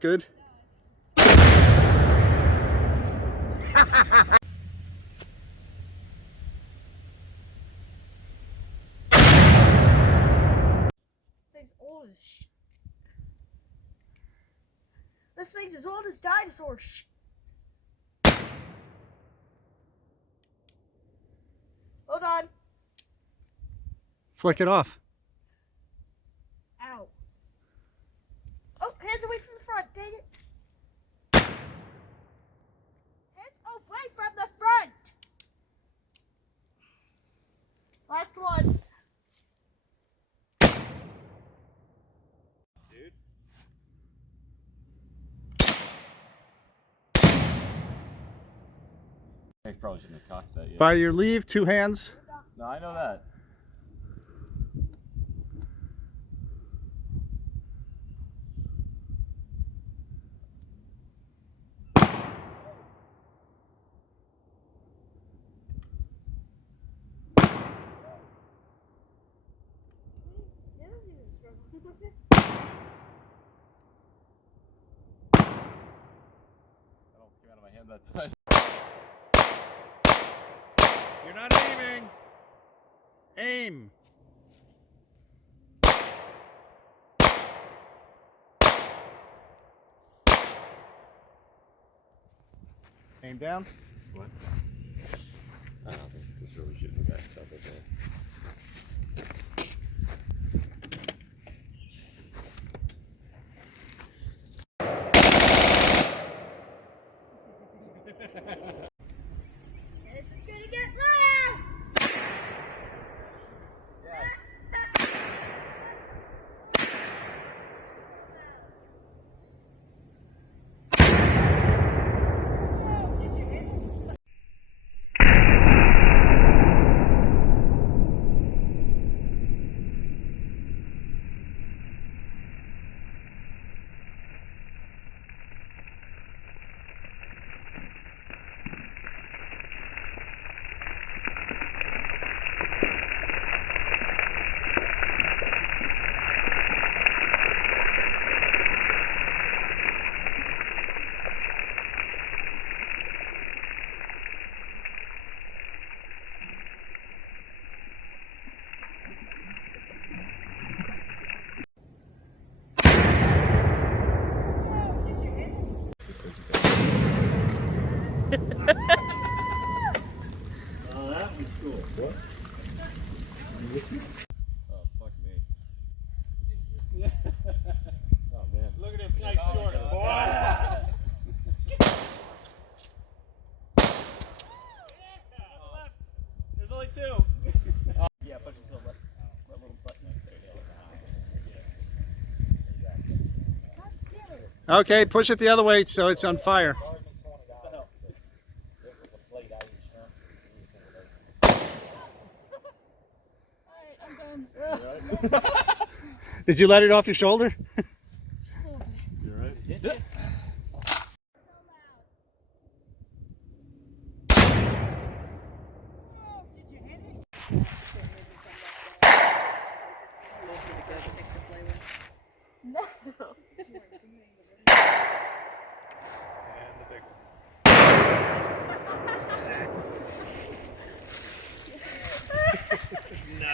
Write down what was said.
Good. Thing's old as sh. This thing's as old as dinosaurs. Sh. Hold on. Flick it off. Ow. Oh, hands away from the front, dang it. Hands away from the front. Last one. Dude. I probably shouldn't have cocked that yet. By your leave, 2 hands. No, I know that. That almost came out of my hand that time. You're not aiming. Aim. Aim down. What? I don't think this really shooting the back stuff, okay. This is gonna get loud. Oh, that was cool. What? Oh, fuck me. Oh, man. Look at him tight shorts, boy. There's only 2. Yeah, push it to the left. That little button right there. Okay, push it the other way so it's on fire. Did you let it off your shoulder?